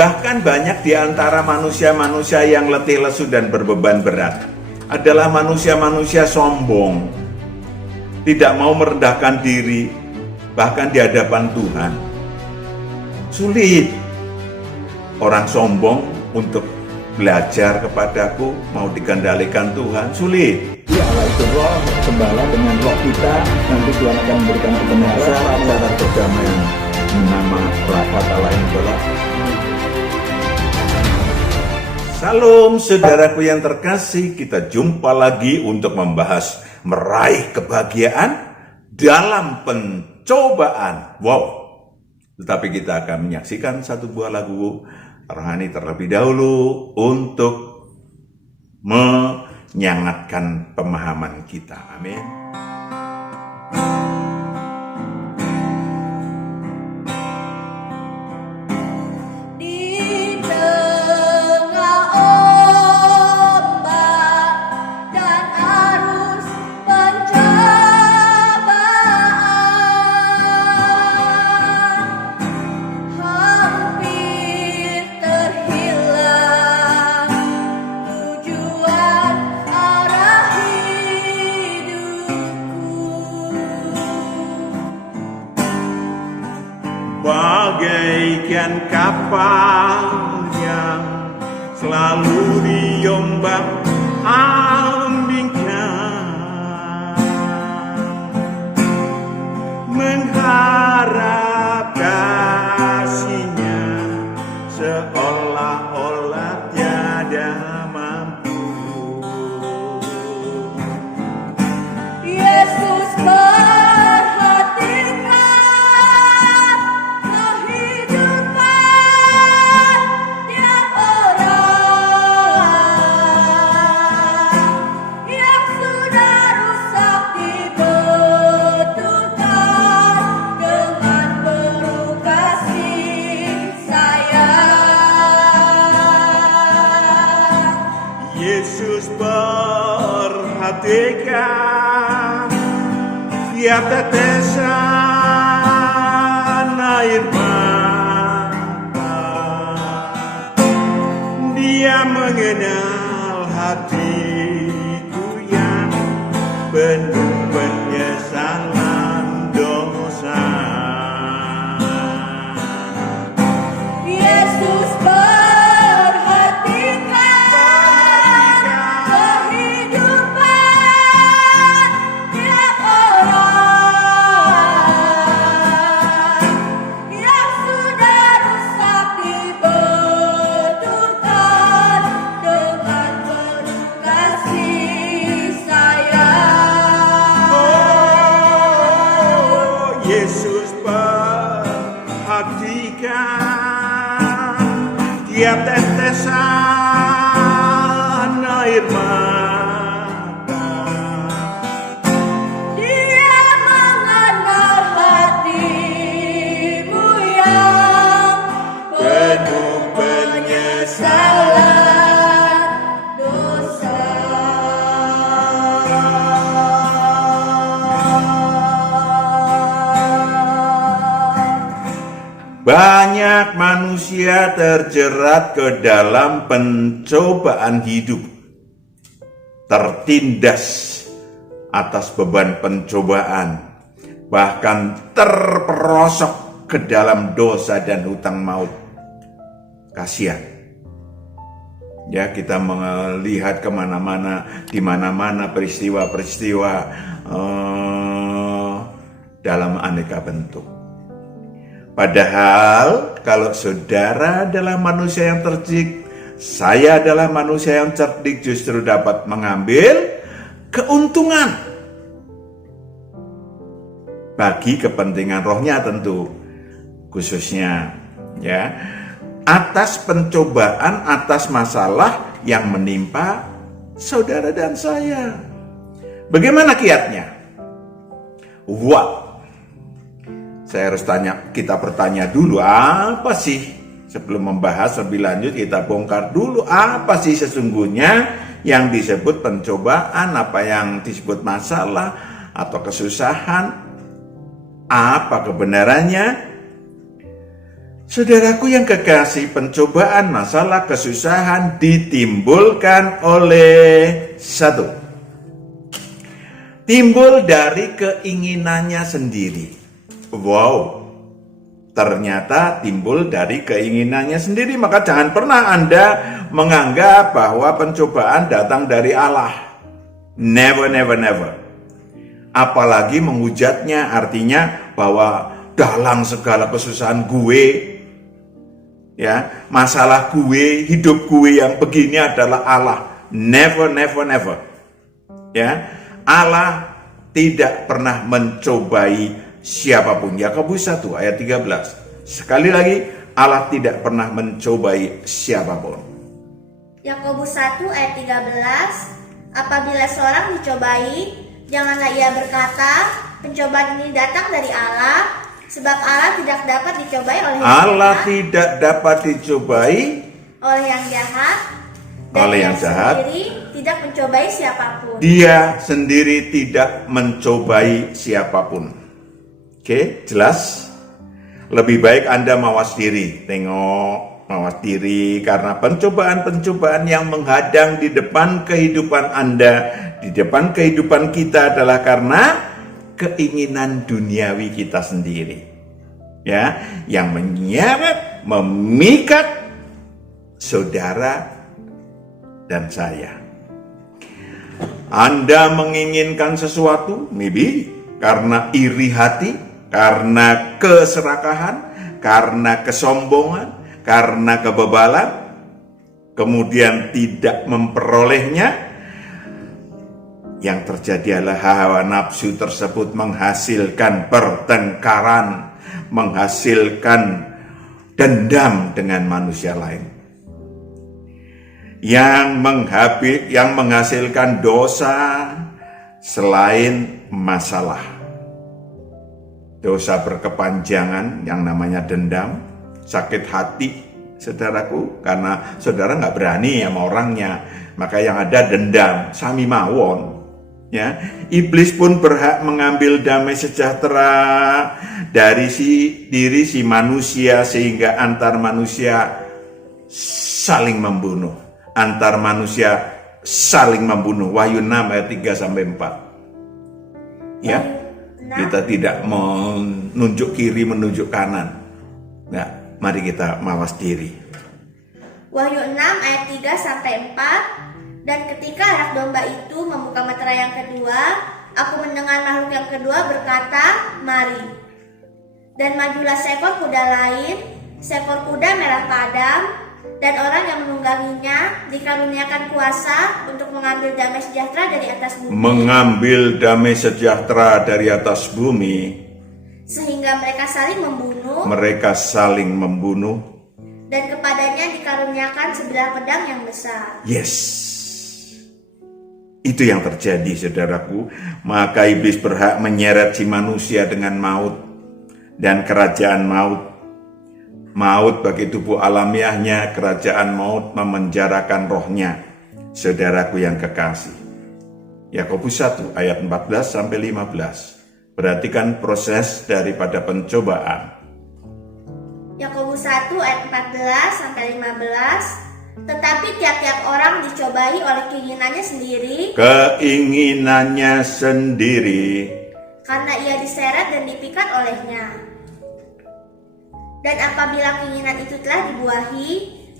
Bahkan banyak di antara manusia-manusia yang letih lesu dan berbeban berat adalah manusia-manusia sombong, tidak mau merendahkan diri, bahkan di hadapan Tuhan. Sulit orang sombong untuk belajar kepadaku, mau dikendalikan Tuhan, sulit. Ya Allah itu roh, gembala dengan roh kita, nanti Tuhan akan memberikan kebenaran, cara perdamaian. Nama kata lain adalah Salam saudaraku yang terkasih, kita jumpa lagi untuk membahas meraih kebahagiaan dalam pencobaan. Wow, tetapi kita akan menyaksikan satu buah lagu rohani terlebih dahulu untuk menyangatkan pemahaman kita. Amin. Bagaikan kapal yang selalu diombak ambingkan, mengharap kasihnya seolah-olah tiada mampu. Yesus perhatikan tiap tetesan air mata. Dia mengenal hatiku yang penuh penyesalan dosa. Yesus Yesus perhatikan tiap tetesan air mata. Dia mengenal hatimu yang penuh penyesalan dosa. Banyak manusia terjerat ke dalam pencobaan hidup, tertindas atas beban pencobaan, bahkan terperosok ke dalam dosa dan hutang maut. Kasihan. Ya, kita melihat kemana-mana, di mana-mana peristiwa-peristiwa dalam aneka bentuk. Padahal kalau saudara adalah manusia yang cerdik, saya adalah manusia yang cerdik, justru dapat mengambil keuntungan bagi kepentingan rohnya tentu, khususnya ya atas pencobaan, atas masalah yang menimpa saudara dan saya. Bagaimana kiatnya? Wah, saya harus kita bertanya dulu, apa sih? Sebelum membahas lebih lanjut, kita bongkar dulu apa sih sesungguhnya yang disebut pencobaan, apa yang disebut masalah atau kesusahan, apa kebenarannya. Saudaraku yang kekasih, pencobaan, masalah, kesusahan ditimbulkan oleh satu. Timbul dari keinginannya sendiri. Wow, ternyata timbul dari keinginannya sendiri. Maka jangan pernah Anda menganggap bahwa pencobaan datang dari Allah. Never, never, never. Apalagi menghujatnya, artinya bahwa dalam segala kesusahan gue, ya, masalah gue, hidup gue yang begini adalah Allah. Never, never, never. Ya, Allah tidak pernah mencobai siapapun. Yakobus 1 ayat 13. Sekali lagi, Allah tidak pernah mencobai siapapun. Yakobus 1 ayat 13, apabila seorang dicobai, janganlah ia berkata, pencobaan ini datang dari Allah, sebab Allah tidak dapat dicobai oleh yang Allah jahat, tidak dapat dicobai oleh yang jahat, dan oleh yang Dia jahat. sendiri tidak mencobai siapapun. Dia sendiri tidak mencobai siapapun. Oke, jelas? Lebih baik Anda mawas diri. Tengok, mawas diri, karena pencobaan-pencobaan yang menghadang di depan kehidupan Anda, di depan kehidupan kita adalah karena keinginan duniawi kita sendiri. Ya, yang menyeret, memikat saudara dan saya. Anda menginginkan sesuatu, maybe karena iri hati, karena keserakahan, karena kesombongan, karena kebebalan, kemudian tidak memperolehnya. Yang terjadi adalah hawa nafsu tersebut menghasilkan pertengkaran, menghasilkan dendam dengan manusia lain. Yang menghasilkan dosa selain masalah. Dosa berkepanjangan yang namanya dendam, sakit hati, saudaraku, karena saudara nggak berani sama orangnya, maka yang ada dendam, sami mawon. Ya, iblis pun berhak mengambil damai sejahtera dari diri si manusia, sehingga antar manusia saling membunuh. Antar manusia saling membunuh. Wahyu 6 ayat 3 sampai 4. Ya, kita tidak menunjuk kiri, menunjuk kanan. Nah, mari kita mawas diri. Wahyu 6 ayat 3 sampai 4. Dan ketika anak domba itu membuka meterai yang kedua, aku mendengar makhluk yang kedua berkata, mari. Dan majulah seekor kuda lain, seekor kuda merah padam, dan orang yang menungganginya dikaruniakan kuasa untuk mengambil damai sejahtera dari atas bumi. Mengambil damai sejahtera dari atas bumi. Sehingga mereka saling membunuh. Mereka saling membunuh. Dan kepadanya dikaruniakan sebilah pedang yang besar. Yes. Itu yang terjadi, saudaraku. Maka iblis berhak menyeret si manusia dengan maut dan kerajaan maut. Maut bagi tubuh alamiahnya, kerajaan maut memenjarakan rohnya. Saudaraku yang kekasih. Yakobus 1 ayat 14 sampai 15. Perhatikan proses daripada pencobaan. Yakobus 1 ayat 14 sampai 15. Tetapi tiap-tiap orang dicobai oleh keinginannya sendiri. Keinginannya sendiri. Karena ia diseret dan dipikat olehnya. Dan apabila keinginan itu telah dibuahi,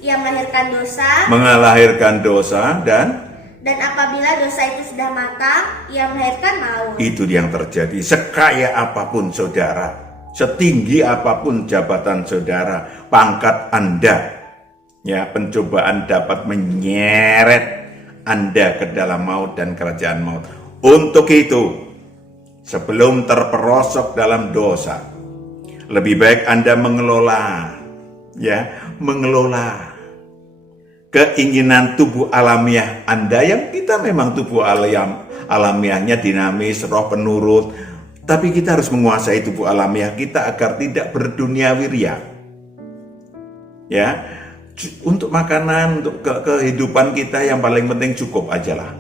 ia melahirkan dosa. Melahirkan dosa dan apabila dosa itu sudah matang, ia melahirkan maut. itu yang terjadi. Sekaya apapun saudara, setinggi apapun jabatan saudara, pangkat Anda, ya, pencobaan dapat menyeret Anda ke dalam maut dan kerajaan maut. Untuk itu, sebelum terperosok dalam dosa, lebih baik Anda mengelola keinginan tubuh alamiah Anda, yang kita memang tubuh alamiahnya dinamis, roh penurut, tapi kita harus menguasai tubuh alamiah kita agar tidak berduniawi ria. Ya, untuk makanan, untuk kehidupan kita yang paling penting cukup aja lah.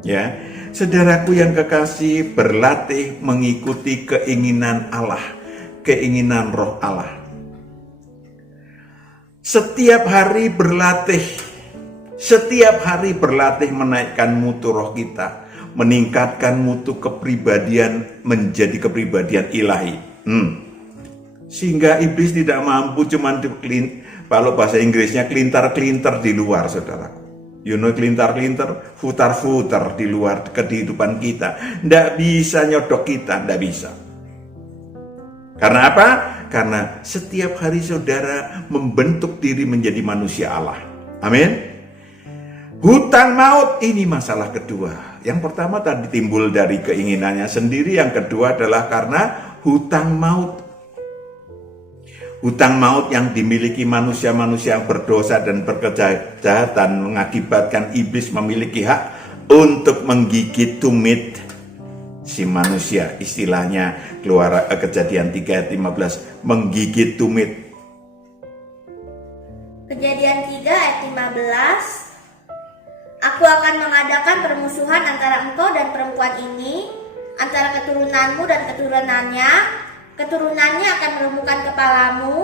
Ya, saudaraku yang kekasih, berlatih mengikuti keinginan Allah, keinginan roh Allah. Setiap hari berlatih. Setiap hari berlatih menaikkan mutu roh kita, meningkatkan mutu kepribadian menjadi kepribadian ilahi. Sehingga iblis tidak mampu cuman kalau bahasa Inggrisnya kelintar-kelintar di luar, saudaraku. You know, kelintar-kelintar, futar-futar di luar kehidupan kita. Tidak bisa nyodok kita, tidak bisa. Karena apa? Karena setiap hari saudara membentuk diri menjadi manusia Allah. Amin. Hutang maut ini masalah kedua. Yang pertama tadi timbul dari keinginannya sendiri. Yang kedua adalah karena hutang maut. Hutang maut yang dimiliki manusia-manusia yang berdosa dan berkejahatan mengakibatkan iblis memiliki hak untuk menggigit tumit si manusia. Istilahnya Kejadian 3 ayat 15, menggigit tumit. Kejadian 3 ayat 15, aku akan mengadakan permusuhan antara engkau dan perempuan ini, antara keturunanmu dan keturunannya. Keturunannya akan meremukkan kepalamu,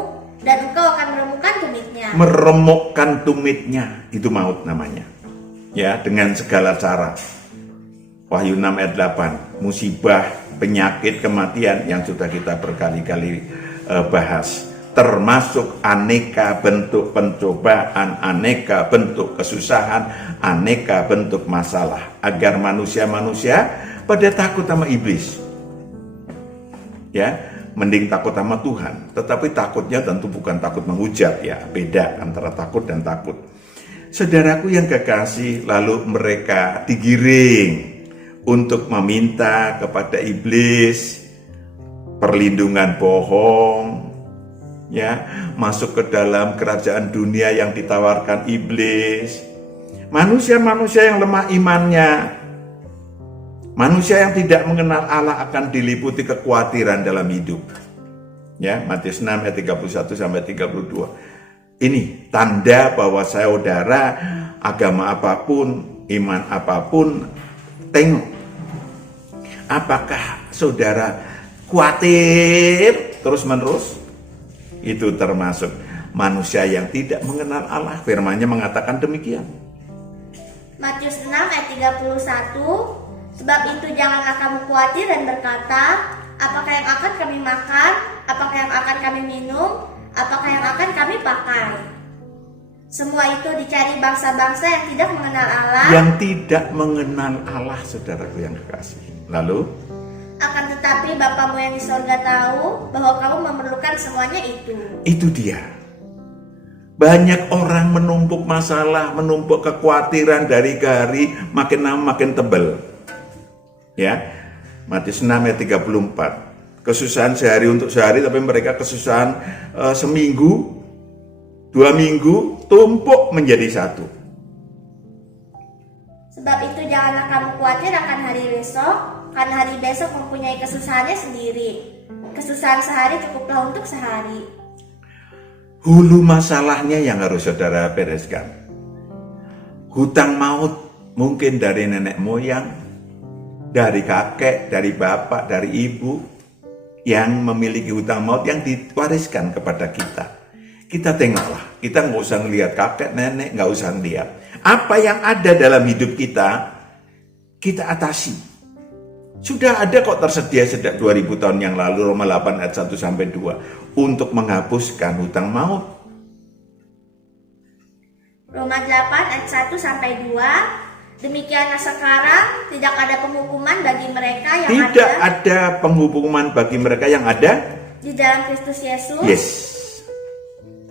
dan engkau akan meremukkan tumitnya. Meremukkan tumitnya, itu maut namanya. Ya, dengan segala cara. Wahyu 6 ayat 8, musibah, penyakit, kematian yang sudah kita berkali-kali bahas. Termasuk aneka bentuk pencobaan, aneka bentuk kesusahan, aneka bentuk masalah. Agar manusia-manusia pada takut sama iblis. Ya, mending takut sama Tuhan. Tetapi takutnya tentu bukan takut menghujat, ya. Beda antara takut dan takut. Saudaraku yang kekasih, lalu mereka digiring untuk meminta kepada iblis perlindungan bohong, ya, masuk ke dalam kerajaan dunia yang ditawarkan iblis. Manusia-manusia yang lemah imannya, manusia yang tidak mengenal Allah akan diliputi kekhawatiran dalam hidup. Ya, Matius 6 ayat 31 sampai 32. Ini tanda bahwa saudara, agama apapun, iman apapun, tengok apakah saudara khawatir terus-menerus. Itu termasuk manusia yang tidak mengenal Allah. Firman-Nya mengatakan demikian. Matius 6 ayat 31, sebab itu janganlah kamu khawatir dan berkata, apakah yang akan kami makan, apakah yang akan kami minum, apakah yang akan kami pakai. Semua itu dicari bangsa-bangsa yang tidak mengenal Allah. Yang tidak mengenal Allah, saudaraku yang kekasih. Lalu, akan tetapi Bapamu yang di sorga tahu bahwa kamu memerlukan semuanya itu. Itu dia. Banyak orang menumpuk masalah, menumpuk kekhawatiran dari ke hari, makin lama makin tebal. Ya, Matius 6 ayat 34. Kesusahan sehari untuk sehari, tapi mereka kesusahan seminggu, 2 minggu, tumpuk menjadi satu. Sebab itu janganlah kamu khawatir akan hari besok, karena hari besok mempunyai kesusahannya sendiri. Kesusahan sehari cukuplah untuk sehari. Hulu masalahnya yang harus saudara bereskan. Hutang maut mungkin dari nenek moyang, dari kakek, dari bapak, dari ibu, yang memiliki hutang maut yang diwariskan kepada kita. Kita tengoklah, kita nggak usah ngelihat kakek, nenek, nggak usah ngelihat. Apa yang ada dalam hidup kita, kita atasi. Sudah ada kok tersedia sejak 2000 tahun yang lalu, Roma 8 ayat 1 sampai 2, untuk menghapuskan hutang maut. Roma 8 ayat 1 sampai 2, demikianlah sekarang tidak ada penghukuman bagi mereka yang Tidak ada penghukuman bagi mereka yang ada di dalam Kristus Yesus. Yes.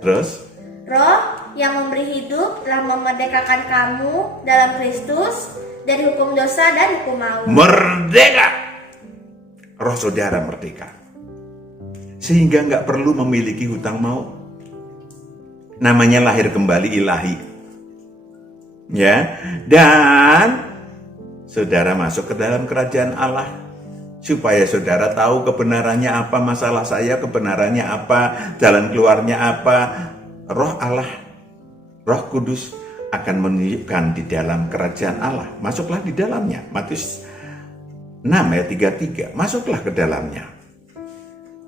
Terus? Roh yang memberi hidup telah memerdekakan kamu dalam Kristus dari hukum dosa dan hukum maut. Merdeka. Roh saudara merdeka. Sehingga nggak perlu memiliki hutang maut. Namanya lahir kembali ilahi. Ya, dan saudara masuk ke dalam kerajaan Allah. Supaya saudara tahu kebenarannya apa, masalah saya kebenarannya apa, jalan keluarnya apa. Roh Allah, Roh Kudus akan menunjukkan di dalam kerajaan Allah. Masuklah di dalamnya. Matius 6 ayat 33, masuklah ke dalamnya.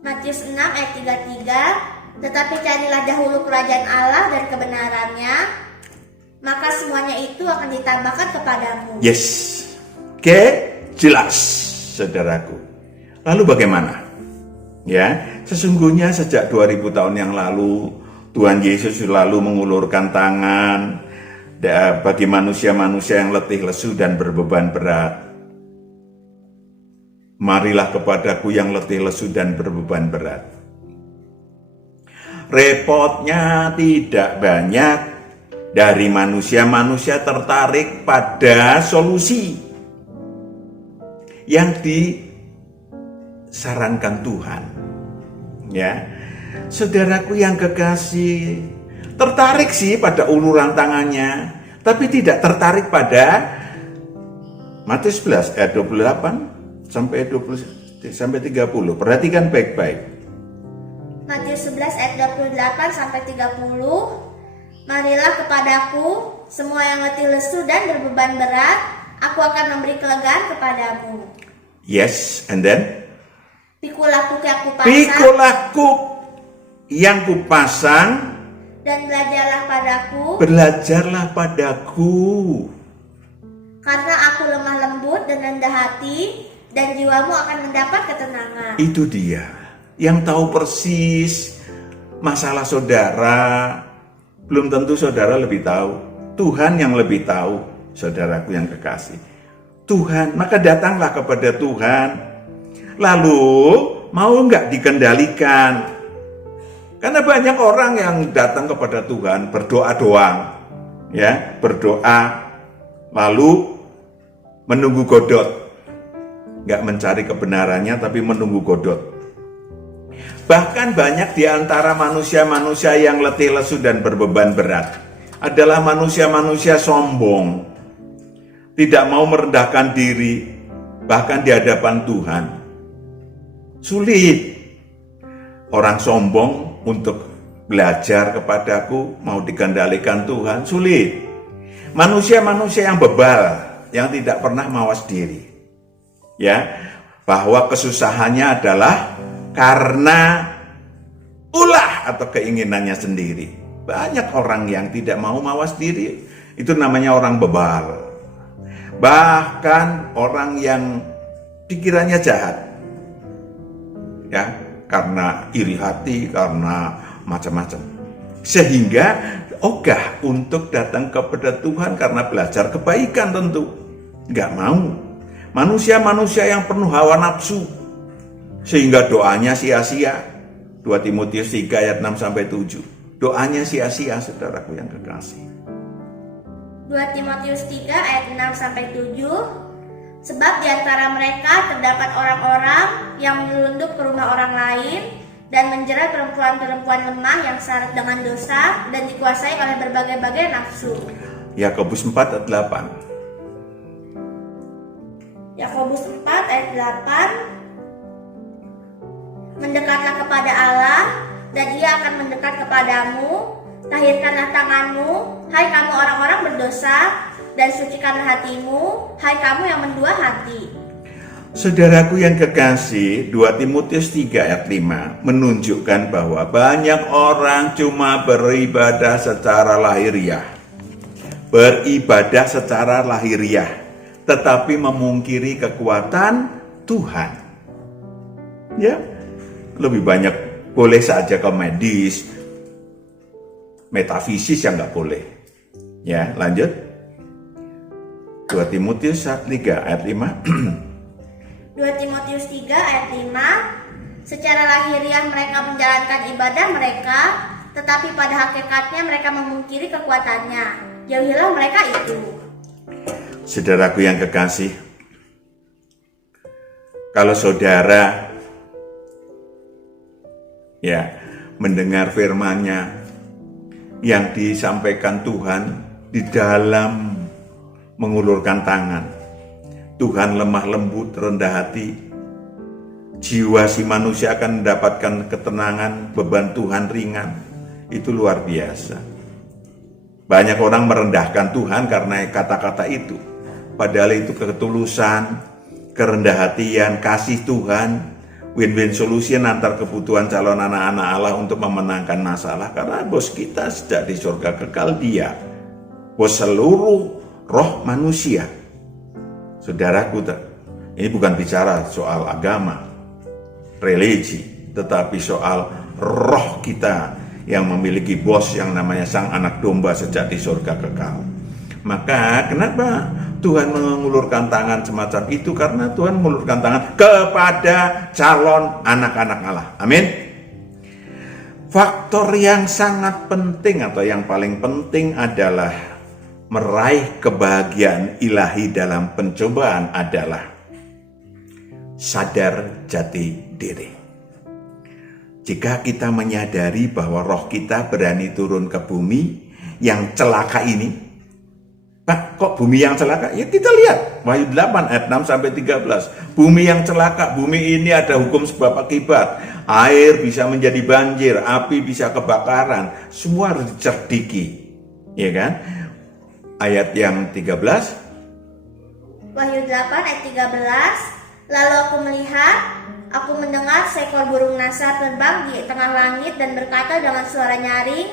Matius 6 ayat 33, tetapi carilah dahulu kerajaan Allah dan kebenarannya, maka semuanya itu akan ditambahkan kepadamu. Yes. Oke, jelas, saudaraku. Lalu bagaimana? Ya, sesungguhnya sejak 2000 tahun yang lalu Tuhan Yesus selalu mengulurkan tangan bagi manusia-manusia yang letih lesu dan berbeban berat. Marilah kepadaku yang letih lesu dan berbeban berat. Repotnya tidak banyak dari manusia tertarik pada solusi yang disarankan Tuhan. Ya, saudaraku yang kekasih, tertarik sih pada uluran tangannya, tapi tidak tertarik pada Matius 11 ayat 28 sampai 30. Perhatikan baik-baik. Matius 11 ayat 28 sampai 30. Marilah kepadaku semua yang letih lesu dan berbeban berat, aku akan memberi kelegaan kepadamu. Yes, and then Pikul aku yang kupasang, pikul aku yang kupasang, dan belajarlah padaku. Karena aku lemah lembut dan rendah hati, dan jiwamu akan mendapat ketenangan. Itu dia yang tahu persis masalah saudara. Belum tentu saudara lebih tahu. Tuhan yang lebih tahu, saudaraku yang kekasih. Tuhan, maka datanglah kepada Tuhan. Lalu mau nggak dikendalikan? Karena banyak orang yang datang kepada Tuhan berdoa doang, ya, berdoa lalu menunggu godot. Nggak mencari kebenarannya, tapi menunggu godot. Bahkan banyak di antara manusia-manusia yang letih lesu dan berbeban berat adalah manusia-manusia sombong, tidak mau merendahkan diri, bahkan di hadapan Tuhan. Sulit orang sombong untuk belajar kepadaku, mau dikendalikan Tuhan, sulit. Manusia-manusia yang bebal, yang tidak pernah mawas diri, ya, bahwa kesusahannya adalah karena ulah atau keinginannya sendiri. Banyak orang yang tidak mau mawas diri, itu namanya orang bebal. Bahkan orang yang pikirannya jahat, ya, karena iri hati, karena macam-macam, sehingga ogah untuk datang kepada Tuhan karena belajar kebaikan tentu. Nggak mau. Manusia-manusia yang penuh hawa nafsu, sehingga doanya sia-sia. 2 Timotius 3 ayat 6 sampai 7. Doanya sia-sia, saudaraku yang kekasih. 2 Timotius 3 ayat 6 sampai 7. Sebab di antara mereka terdapat orang-orang yang menyelundup ke rumah orang lain dan menjerat perempuan-perempuan lemah yang syarat dengan dosa dan dikuasai oleh berbagai-bagai nafsu. Yakobus 4 ayat 8. Yakobus 4 ayat 8. Mendekatlah kepada Allah dan Ia akan mendekat kepadamu. Tahirkanlah tanganmu, hai kamu orang-orang berdosa, dan sucikanlah hatimu, hai kamu yang mendua hati. Saudaraku yang kekasih, 2 Timotius 3 ayat 5 menunjukkan bahwa banyak orang cuma beribadah secara lahiriah. Beribadah secara lahiriah, tetapi memungkiri kekuatan Tuhan. Ya, lebih banyak boleh saja ke medis, metafisis yang nggak boleh. Ya, lanjut. 2 Timotius 3 ayat 5. 2 Timotius 3 ayat 5. Secara lahiriah mereka menjalankan ibadah mereka, tetapi pada hakikatnya mereka memungkiri kekuatannya. Jauhilah mereka itu. Saudaraku yang kekasih, kalau saudara ya mendengar firman-Nya yang disampaikan Tuhan di dalam mengulurkan tangan, Tuhan lemah lembut, rendah hati, jiwa si manusia akan mendapatkan ketenangan, beban Tuhan ringan. Itu luar biasa. Banyak orang merendahkan Tuhan karena kata-kata itu, padahal itu ketulusan, kerendahan hatian, kasih Tuhan win-win solution antar kebutuhan calon anak-anak Allah untuk memenangkan masalah, karena bos kita sejak di surga kekal Dia, bos seluruh roh manusia. Saudaraku, ini bukan bicara soal agama, religi, tetapi soal roh kita yang memiliki bos yang namanya Sang Anak Domba sejak di surga kekal. Maka kenapa Tuhan mengulurkan tangan semacam itu? Karena Tuhan mengulurkan tangan kepada calon anak-anak Allah. Amin. Faktor yang sangat penting atau yang paling penting adalah meraih kebahagiaan ilahi dalam pencobaan adalah sadar jati diri. Jika kita menyadari bahwa roh kita berani turun ke bumi yang celaka ini, Pak, kok bumi yang celaka? Ya kita lihat Wahyu 8 ayat 6 sampai 13. Bumi yang celaka, bumi ini ada hukum sebab akibat. Air bisa menjadi banjir, api bisa kebakaran, semua harus dicerdiki. Ya kan? Ayat yang 13. Wahyu 8 ayat 13. Lalu aku melihat, aku mendengar seekor burung nasa terbang di tengah langit dan berkata dengan suara nyaring,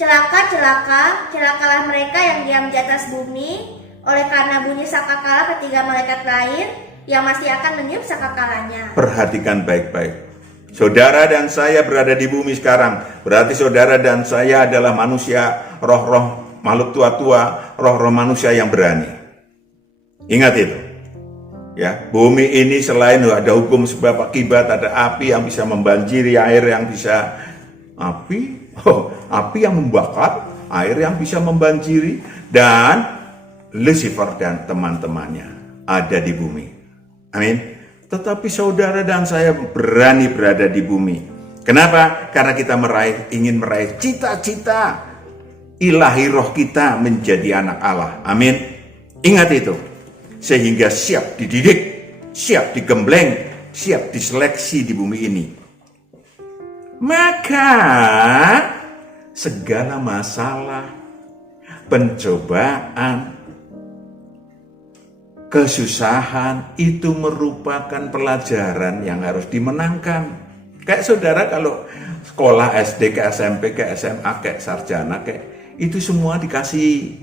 celaka, celaka, celakalah mereka yang diam di atas bumi, oleh karena bunyi sangkakala ketiga malaikat lain yang masih akan meniup sangkakalanya. Perhatikan baik-baik. Saudara dan saya berada di bumi sekarang. Berarti saudara dan saya adalah manusia, roh-roh makhluk tua-tua, roh-roh manusia yang berani. Ingat itu. Ya, bumi ini selain ada hukum sebab akibat, ada api yang bisa membanjiri, air yang bisa api yang membakar, air yang bisa membanjiri, dan Lucifer dan teman-temannya ada di bumi. Amin. Tetapi saudara dan saya berani berada di bumi. Kenapa? Karena kita ingin meraih cita-cita ilahi roh kita menjadi anak Allah. Amin. Ingat itu. Sehingga siap dididik, siap digembleng, siap diseleksi di bumi ini. Maka segala masalah, pencobaan, kesusahan itu merupakan pelajaran yang harus dimenangkan. Kayak saudara kalau sekolah SD ke SMP ke SMA ke sarjana itu semua dikasih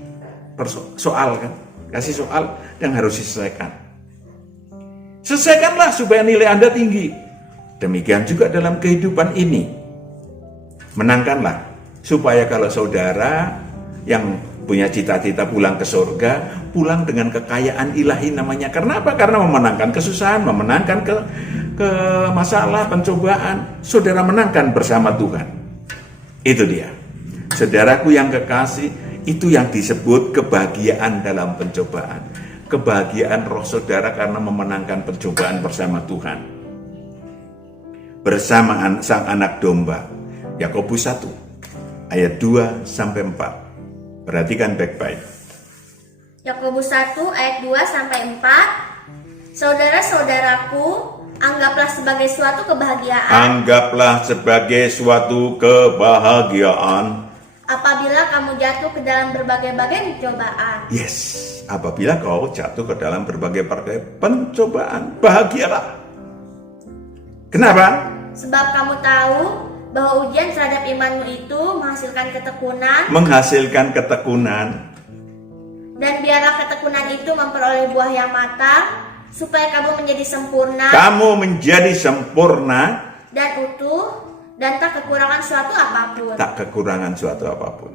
soal kan, kasih soal yang harus diselesaikan. Selesaikanlah supaya nilai Anda tinggi. Demikian juga dalam kehidupan ini. Menangkanlah supaya kalau saudara yang punya cita-cita pulang ke surga, pulang dengan kekayaan ilahi namanya. Karena apa? Karena memenangkan kesusahan, memenangkan ke masalah, pencobaan. Saudara menangkan bersama Tuhan. Itu dia. Saudaraku yang kekasih, itu yang disebut kebahagiaan dalam pencobaan. Kebahagiaan roh saudara karena memenangkan pencobaan bersama Tuhan. Bersama Sang Anak Domba. Yakobus 1 ayat 2 sampai 4. Perhatikan baik-baik. Yakobus 1 ayat 2 sampai 4. Saudara-saudaraku, anggaplah sebagai suatu kebahagiaan. Anggaplah sebagai suatu kebahagiaan. Apabila kamu jatuh ke dalam berbagai-bagai pencobaan. Yes, apabila kau jatuh ke dalam berbagai-bagai pencobaan, bahagialah. Kenapa? Sebab kamu tahu bahwa ujian terhadap imanmu itu menghasilkan ketekunan. Menghasilkan ketekunan. Dan biarlah ketekunan itu memperoleh buah yang matang, supaya kamu menjadi sempurna. Kamu menjadi sempurna. Dan utuh, dan tak kekurangan suatu apapun. Tak kekurangan suatu apapun.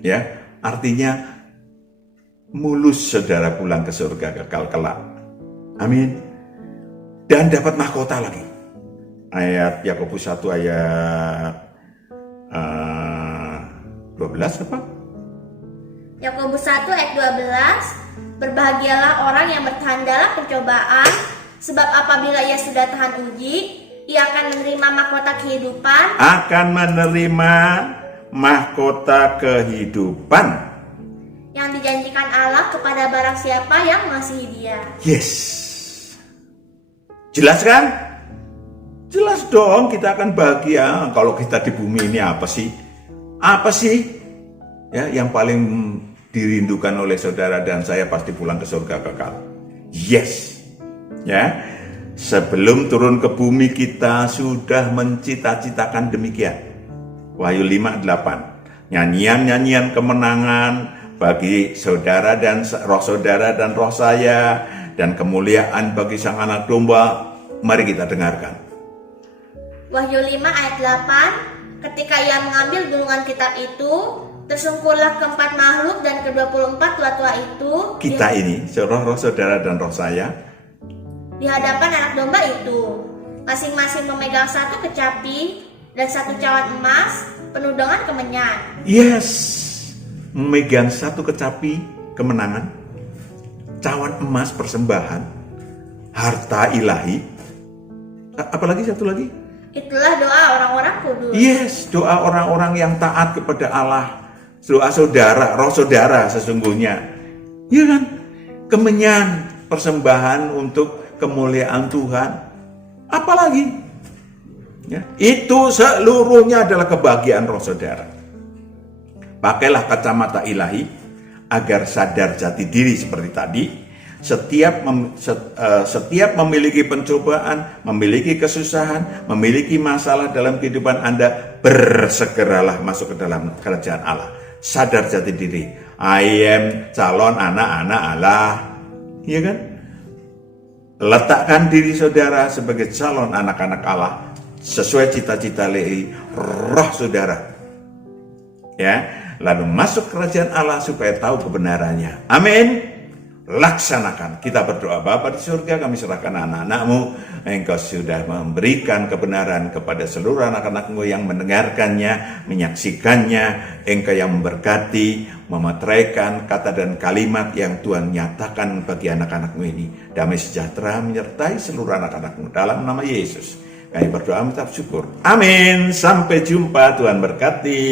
Ya, artinya mulus saudara pulang ke surga kekal kelak. Amin. Dan dapat mahkota lagi. Ayat Yakobus 1 ayat 12 apa? Yakobus 1 ayat 12. Berbahagialah orang yang bertahan dalam pencobaan, sebab apabila ia sudah tahan uji, ia akan menerima mahkota kehidupan. Akan menerima mahkota kehidupan yang dijanjikan Allah kepada barang siapa yang mengasihi Dia. Yes. Jelas kan? Jelas dong, kita akan bahagia. Kalau kita di bumi ini apa sih? Apa sih? Ya, yang paling dirindukan oleh saudara dan saya pasti pulang ke surga kekal. Yes. Ya. Sebelum turun ke bumi kita sudah mencita-citakan demikian. Wahyu 5:8. Nyanyian-nyanyian kemenangan bagi saudara dan roh saya, dan kemuliaan bagi sang anak domba. Mari kita dengarkan. Wahyu 5 ayat 8, ketika ia mengambil gulungan kitab itu, tersungkurlah keempat makhluk dan ke-24 tua-tua itu Kita ini, roh saudara dan roh saya, di hadapan anak domba itu, masing-masing memegang satu kecapi dan satu cawan emas penuh dengan kemenyan. yes, memegang satu kecapi kemenangan, cawan emas persembahan, harta ilahi, apalagi satu lagi? Itulah doa orang-orang kudus. Yes, doa orang-orang yang taat kepada Allah. Doa saudara, roh saudara sesungguhnya. Iya kan? Kemenyan, persembahan untuk kemuliaan Tuhan. Apalagi? Ya, itu seluruhnya adalah kebahagiaan roh saudara. Pakailah kacamata ilahi agar sadar jati diri seperti tadi. Setiap memiliki pencobaan, memiliki kesusahan, memiliki masalah dalam kehidupan Anda, bersegeralah masuk ke dalam kerajaan Allah. Sadar jati diri. I am calon anak-anak Allah. Iya kan? Letakkan diri saudara sebagai calon anak-anak Allah sesuai cita-cita roh saudara. Ya, lalu masuk kerajaan Allah supaya tahu kebenarannya. Amin. Laksanakan. Kita berdoa, Bapa di surga, kami serahkan anak-anak-Mu. Engkau sudah memberikan kebenaran kepada seluruh anak-anak-Mu yang mendengarkannya, menyaksikannya. Engkau yang memberkati, memeteraikan kata dan kalimat yang Tuhan nyatakan bagi anak-anak-Mu ini. Damai sejahtera menyertai seluruh anak-anak-Mu dalam nama Yesus. Kami berdoa mengucap syukur. Amin. Sampai jumpa. Tuhan berkati.